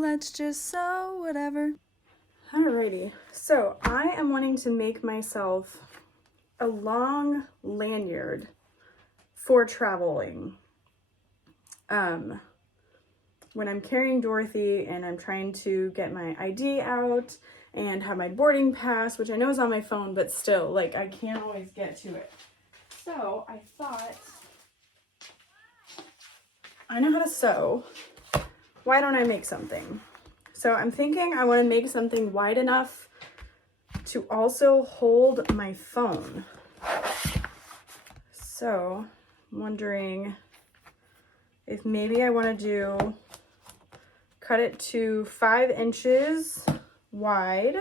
let's just sew whatever. Alrighty, so I am wanting to make myself a long lanyard for traveling. When I'm carrying Dorothy and I'm trying to get my ID out and have my boarding pass, which I know is on my phone, but still, like, I can't always get to it. So I thought, I know how to sew. Why don't I make something? So I'm thinking I want to make something wide enough to also hold my phone. So I'm wondering if maybe I want to do, cut it to 5 inches wide.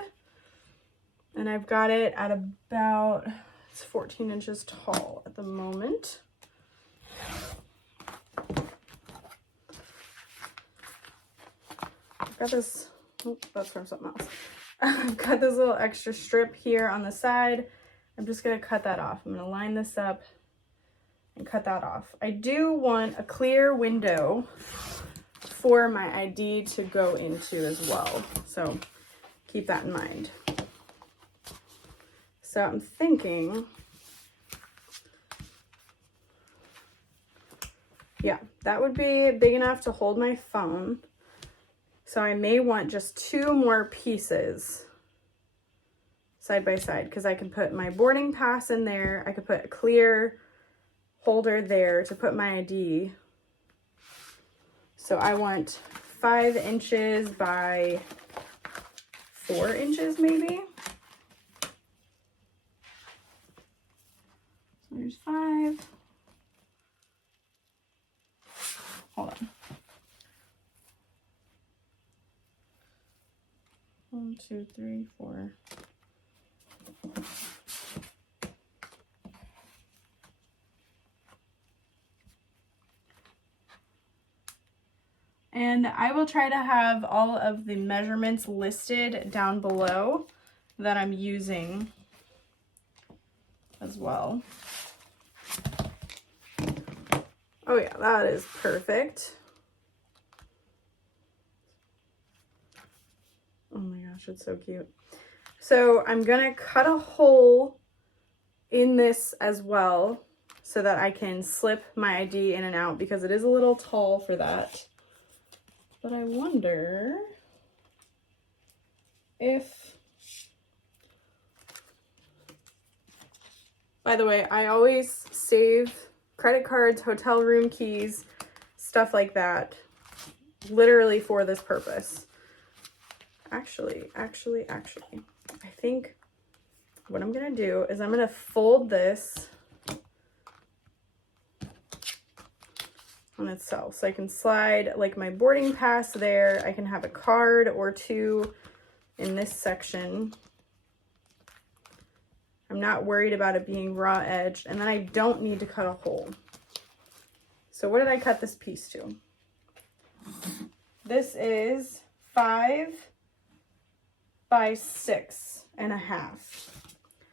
And I've got it at about, it's 14 inches tall at the moment. I've got this, oh, that's from something else. I've got this little extra strip here on the side. I'm just gonna cut that off. I'm gonna line this up and cut that off. I do want a clear window for my ID to go into as well. So keep that in mind. So I'm thinking, yeah, that would be big enough to hold my phone. So I may want just 2 more pieces side by side, because I can put my boarding pass in there. I could put a clear holder there to put my ID. So I want 5 inches by 4 inches maybe. So there's 5. Hold on. 1, 2, 3, 4. And I will try to have all of the measurements listed down below that I'm using as well. Oh yeah, that is perfect. Oh my gosh, it's so cute. So I'm gonna cut a hole in this as well so that I can slip my ID in and out, because it is a little tall for that. But I wonder if, by the way, I always save credit cards, hotel room keys, stuff like that, literally for this purpose. Actually, I think what I'm gonna do is I'm gonna fold this on itself, so I can slide like my boarding pass there. I can have a card or 2 in this section. I'm not worried about it being raw edged, and then I don't need to cut a hole. So what did I cut this piece to? This is 5 by 6.5.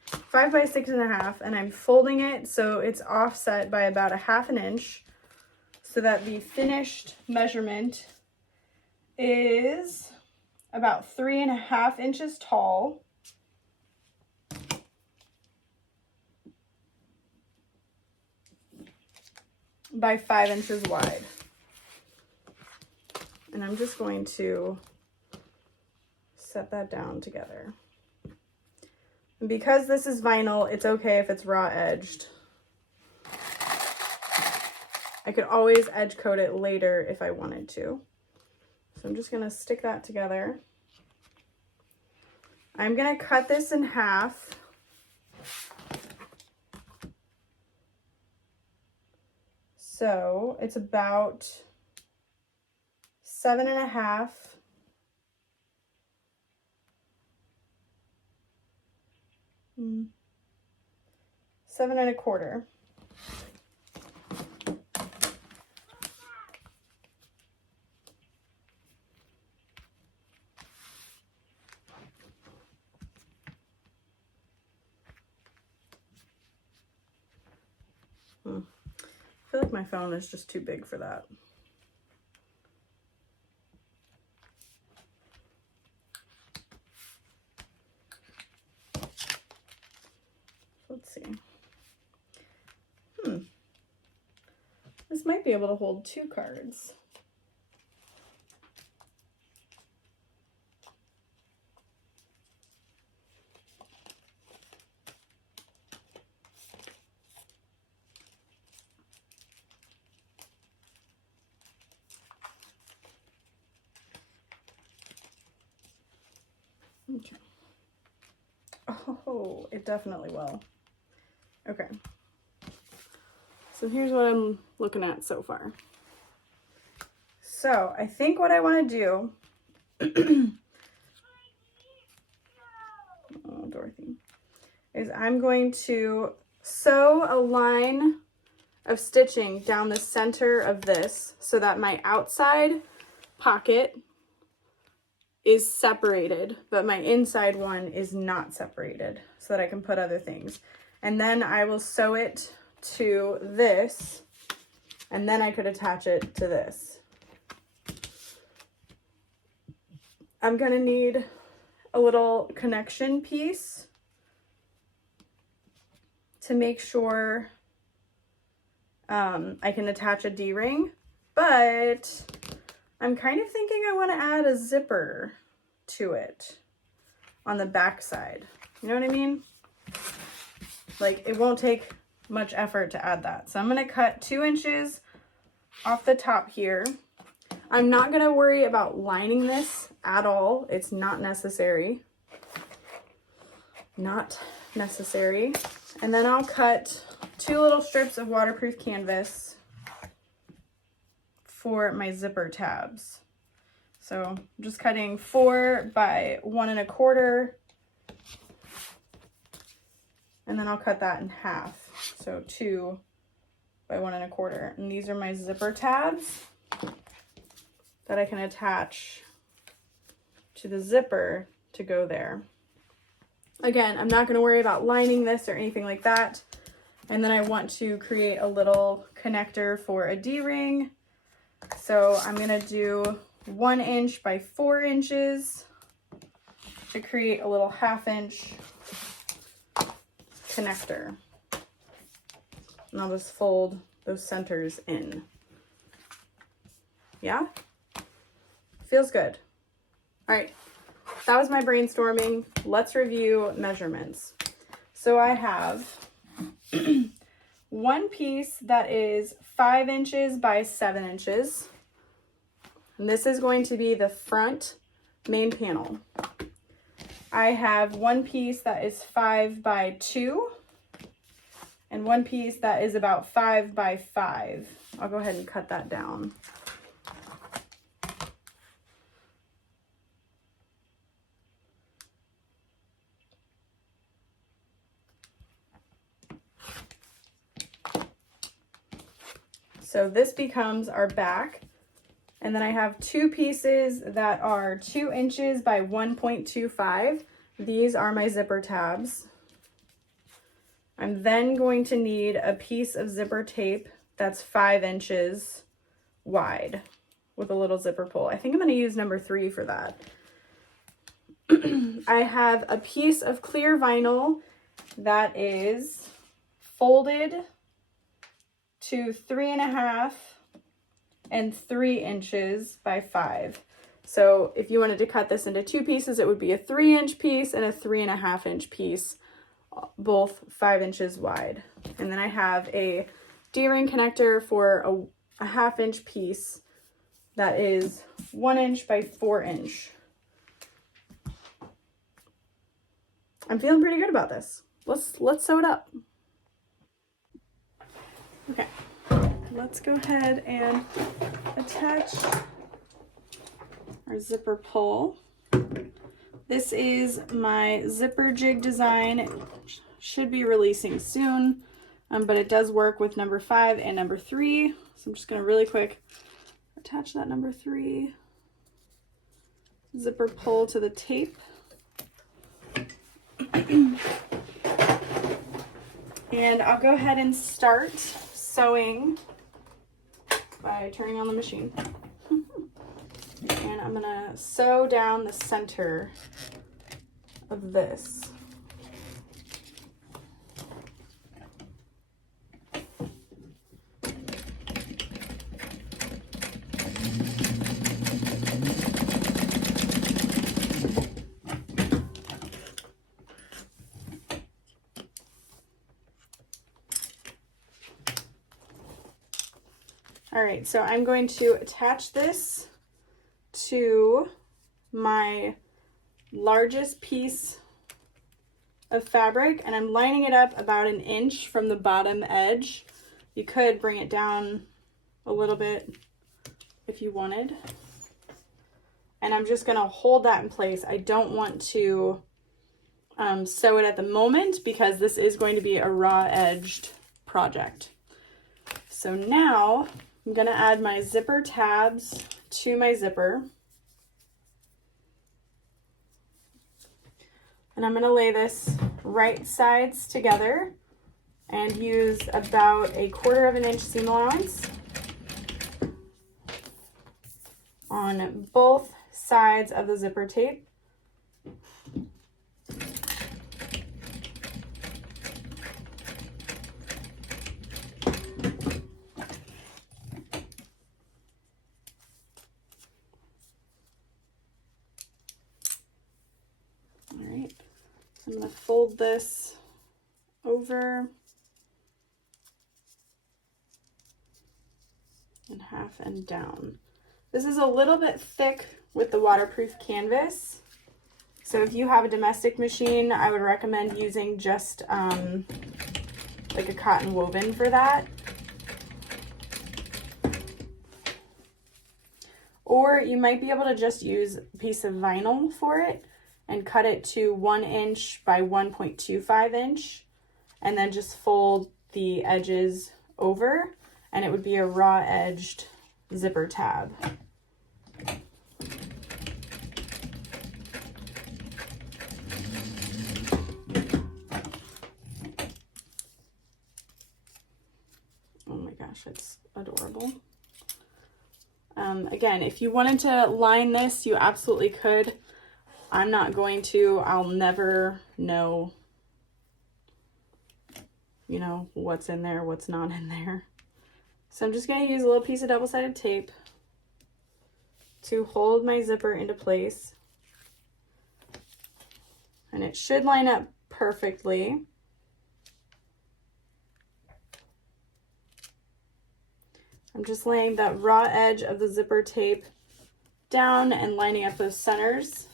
5 by 6.5, and I'm folding it so it's offset by about 1/2 inch, so that the finished measurement is about 3.5 inches tall by 5 inches wide. And I'm just going to set that down together. And because this is vinyl, it's okay if it's raw edged. I could always edge coat it later if I wanted to. So I'm just gonna stick that together. I'm gonna cut this in half. So it's about 7.5 7.25. I feel like my phone is just too big for that. might be able to hold 2 cards. Okay. Oh, it definitely will. Okay. So here's what I'm looking at so far. So I think what I want to do, oh, Dorothy, is I'm going to sew a line of stitching down the center of this so that my outside pocket is separated, but my inside one is not separated, so that I can put other things. And then I will sew it to this, and then I could attach it to this. I'm gonna need a little connection piece to make sure I can attach a D-ring, but I'm kind of thinking I want to add a zipper to it on the back side. You know what I mean? Like, it won't take much effort to add that. So I'm going to cut 2 inches off the top here. I'm not going to worry about lining this at all. It's not necessary. Not necessary. And then I'll cut 2 little strips of waterproof canvas for my zipper tabs. So I'm just cutting 4 by 1 1/4, and then I'll cut that in half. So 2 by 1 1/4. And these are my zipper tabs that I can attach to the zipper to go there. Again, I'm not going to worry about lining this or anything like that. And then I want to create a little connector for a D-ring. So I'm going to do 1 inch by 4 inches to create a little 1/2 inch connector. And I'll just fold those centers in. Yeah? Feels good. All right, that was my brainstorming. Let's review measurements. So I have one piece that is 5 inches by 7 inches. And this is going to be the front main panel. I have one piece that is 5 by 2 and one piece that is about 5 by 5. I'll go ahead and cut that down. So this becomes our back. And then I have 2 pieces that are 2 inches by 1.25. These are my zipper tabs. I'm then going to need a piece of zipper tape that's 5 inches wide with a little zipper pull. I think I'm going to use number 3 for that. I have a piece of clear vinyl that is folded to 3.5 and 3 inches by 5. So if you wanted to cut this into 2 pieces, it would be a 3-inch piece and a 3.5-inch piece, both 5 inches wide. And then I have a D-ring connector for a 1/2 inch piece that is 1 inch by 4 inch. I'm feeling pretty good about this. Let's sew it up. Okay, let's go ahead and attach our zipper pull. This is my zipper jig design. It should be releasing soon, but it does work with number 5 and number 3. So I'm just going to really quick attach that number 3 zipper pull to the tape. And I'll go ahead and start sewing by turning on the machine. And I'm gonna sew down the center of this. right, so I'm going to attach this to my largest piece of fabric, and I'm lining it up about 1 inch from the bottom edge. You could bring it down a little bit if you wanted. And I'm just gonna hold that in place. I don't want to sew it at the moment because this is going to be a raw edged project. So now I'm gonna add my zipper tabs to my zipper. And I'm gonna lay this right sides together and use about 1/4 inch seam allowance on both sides of the zipper tape. All right, so I'm going to fold this over and half and down. This is a little bit thick with the waterproof canvas. So if you have a domestic machine, I would recommend using just like a cotton woven for that. Or you might be able to just use a piece of vinyl for it and cut it to 1 inch by 1.25 inch and then just fold the edges over, and it would be a raw edged zipper tab. Oh my gosh, it's adorable. Again, if you wanted to line this, you absolutely could. I'm not going to. I'll never know, you know, what's in there, what's not in there. So I'm just going to use a little piece of double-sided tape to hold my zipper into place. And it should line up perfectly. I'm just laying that raw edge of the zipper tape down and lining up those centers.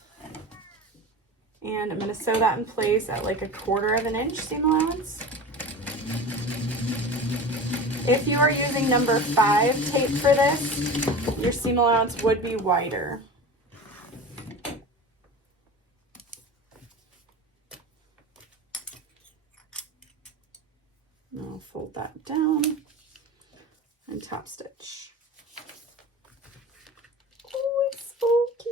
And I'm going to sew that in place at like 1/4 inch seam allowance. If you are using number 5 tape for this, your seam allowance would be wider. I'll fold that down and top stitch. Oh, it's so cute.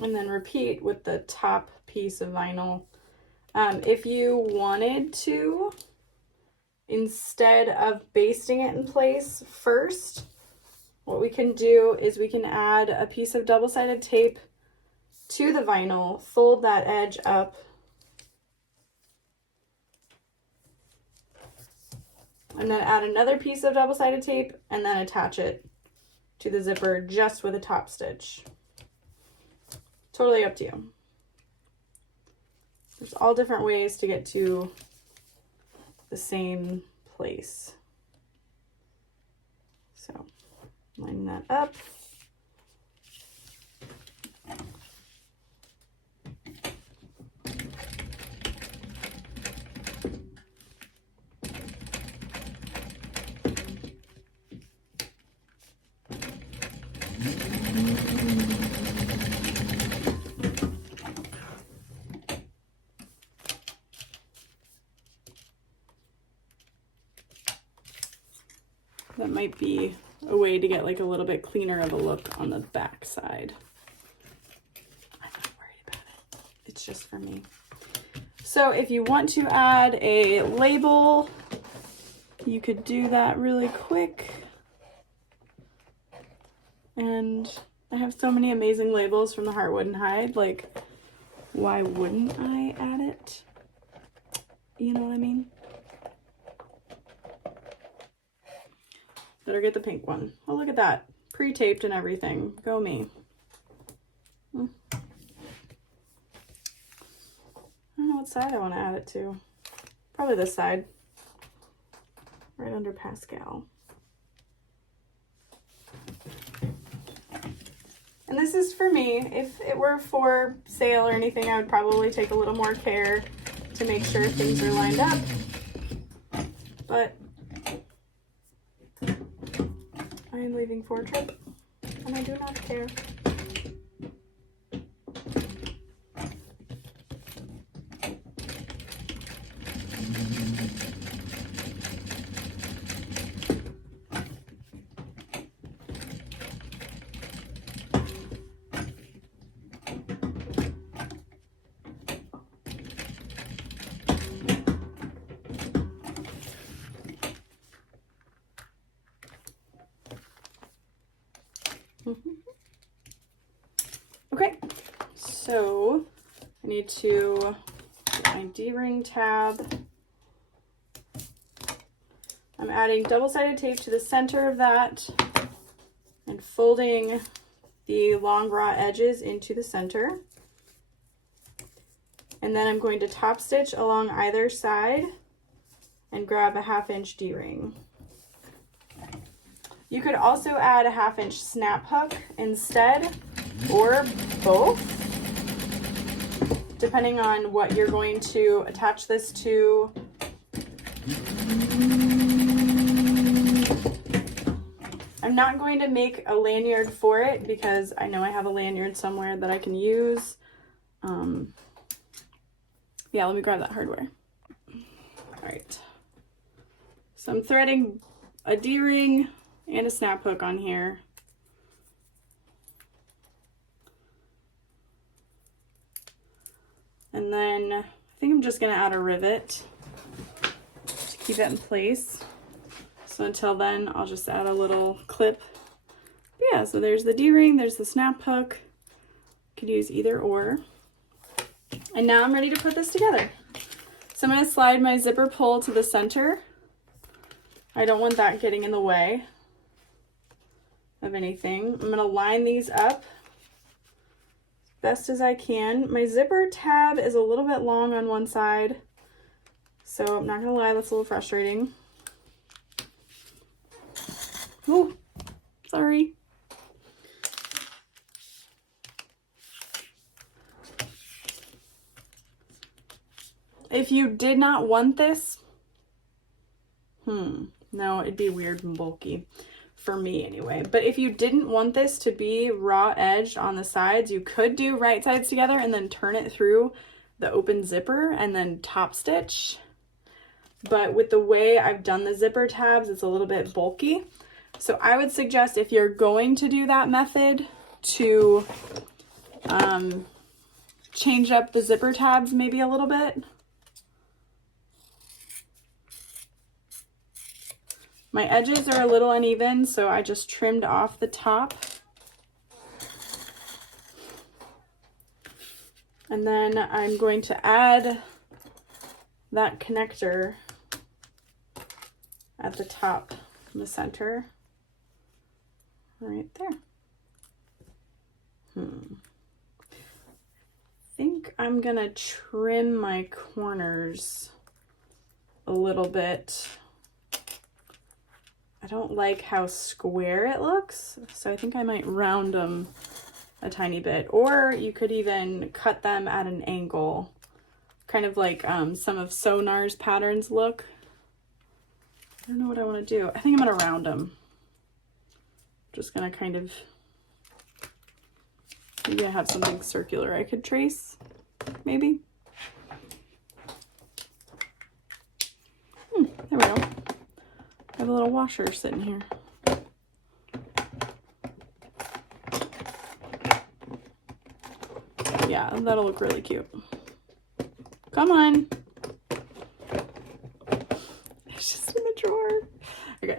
And then repeat with the top piece of vinyl. If you wanted to, instead of basting it in place first, what we can do is we can add a piece of double-sided tape to the vinyl, fold that edge up, and then add another piece of double-sided tape and then attach it to the zipper just with a top stitch. Totally up to you. There's all different ways to get to the same place. So line that up. That might be a way to get like a little bit cleaner of a look on the back side. I'm not worried about it. It's just for me. So if you want to add a label, you could do that really quick. And I have so many amazing labels from the Heartwood and Hide. Like, why wouldn't I add it? You know what I mean? Better get the pink one. Oh, look at that. Pre-taped and everything. Go me. I don't know what side I want to add it to. Probably this side. Right under Pascal. And this is for me. If it were for sale or anything, I would probably take a little more care to make sure things are lined up. But I am leaving for a trip, and I do not care. Okay, so I need to get my D-ring tab. I'm adding double-sided tape to the center of that and folding the long raw edges into the center. And then I'm going to top stitch along either side and grab a 1/2 inch D-ring. You could also add a 1/2 inch snap hook instead, or both, depending on what you're going to attach this to. I'm not going to make a lanyard for it because I know I have a lanyard somewhere that I can use. Yeah, let me grab that hardware. All right, so I'm threading a D-ring and a snap hook on here. And then I think I'm just gonna add a rivet to keep it in place. So until then, I'll just add a little clip. But yeah, so there's the D-ring, there's the snap hook. Could use either or. And now I'm ready to put this together. So I'm gonna slide my zipper pull to the center. I don't want that getting in the way of anything. I'm gonna line these up best as I can. My zipper tab is a little bit long on one side, so I'm not gonna lie, that's a little frustrating. Oh, sorry. If you did not want this, no, it'd be weird and bulky. For me anyway. But if you didn't want this to be raw edged on the sides, you could do right sides together and then turn it through the open zipper and then top stitch. But with the way I've done the zipper tabs, it's a little bit bulky. So I would suggest, if you're going to do that method, to change up the zipper tabs maybe a little bit. My edges are a little uneven, so I just trimmed off the top. And then I'm going to add that connector at the top in the center, right there. I think I'm gonna trim my corners a little bit. I don't like how square it looks, so I think I might round them a tiny bit. Or you could even cut them at an angle, kind of like some of Sonar's patterns look. I don't know what I want to do. I think I'm going to round them. Just going to kind of, maybe I have something circular I could trace, maybe. There we go. I have a little washer sitting here. Yeah, that'll look really cute. Come on. It's just in the drawer. Okay,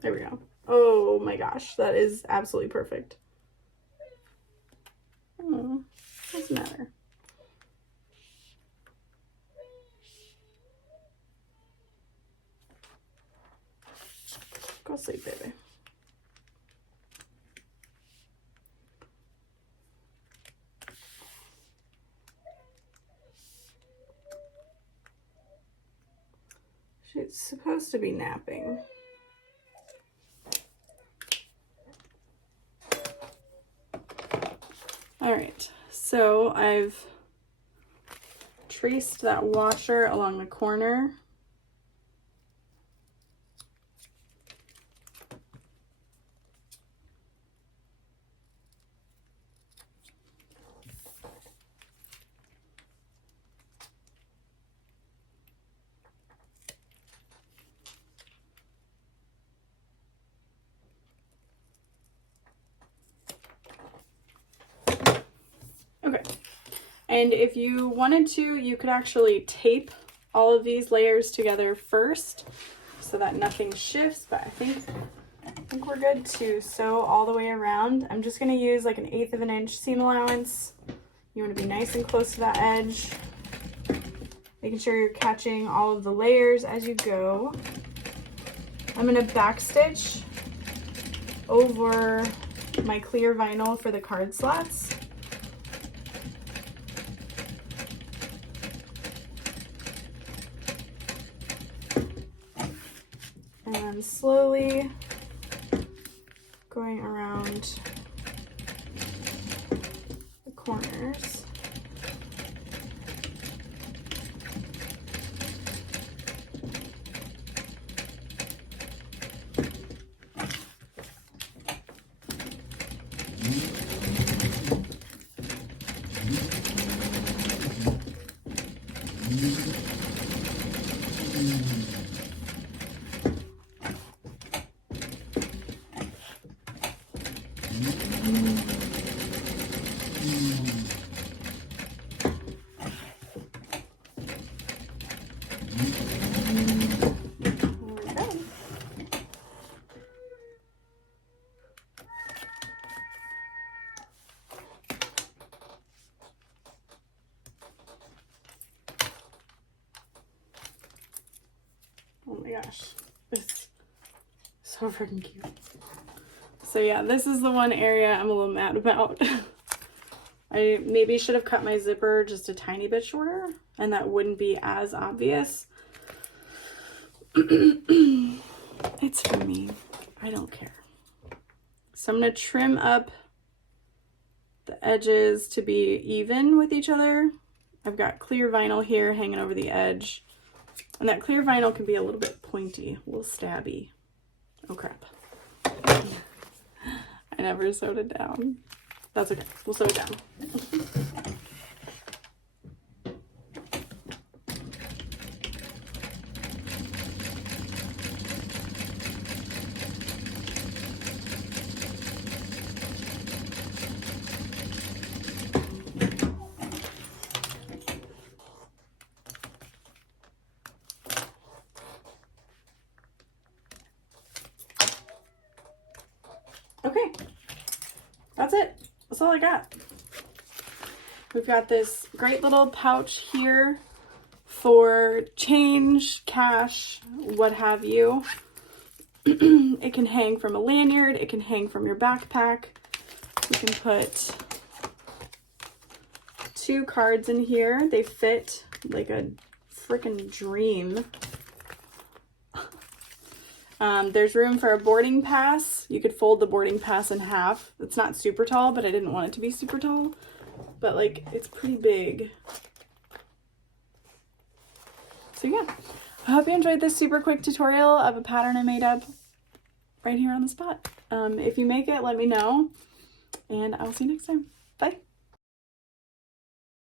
there we go. Oh my gosh, that is absolutely perfect. Oh, doesn't matter. asleep, baby. She's supposed to be napping. All right, so I've traced that washer along the corner. Okay, and if you wanted to, you could actually tape all of these layers together first so that nothing shifts, but I think we're good to sew all the way around. I'm just going to use like 1/8 of an inch seam allowance. You want to be nice and close to that edge, making sure you're catching all of the layers as you go. I'm going to backstitch over my clear vinyl for the card slats. And then slowly going around the corners. Oh my gosh, this is so freaking cute. So yeah, this is the one area I'm a little mad about. I maybe should have cut my zipper just a tiny bit shorter, and that wouldn't be as obvious. It's for me. I don't care. So I'm going to trim up the edges to be even with each other. I've got clear vinyl here hanging over the edge. And that clear vinyl can be a little bit pointy, a little stabby. Oh crap. I never sewed it down. That's okay. We'll sew it down. Okay, that's it. That's all I got. We've got this great little pouch here for change, cash, what have you. It can hang from a lanyard. It can hang from your backpack. You can put 2 cards in here. They fit like a freaking dream. There's room for a boarding pass. You could fold the boarding pass in half. It's not super tall, but I didn't want it to be super tall. But like, it's pretty big. So yeah, I hope you enjoyed this super quick tutorial of a pattern I made up right here on the spot. If you make it, let me know, and I'll see you next time. Bye.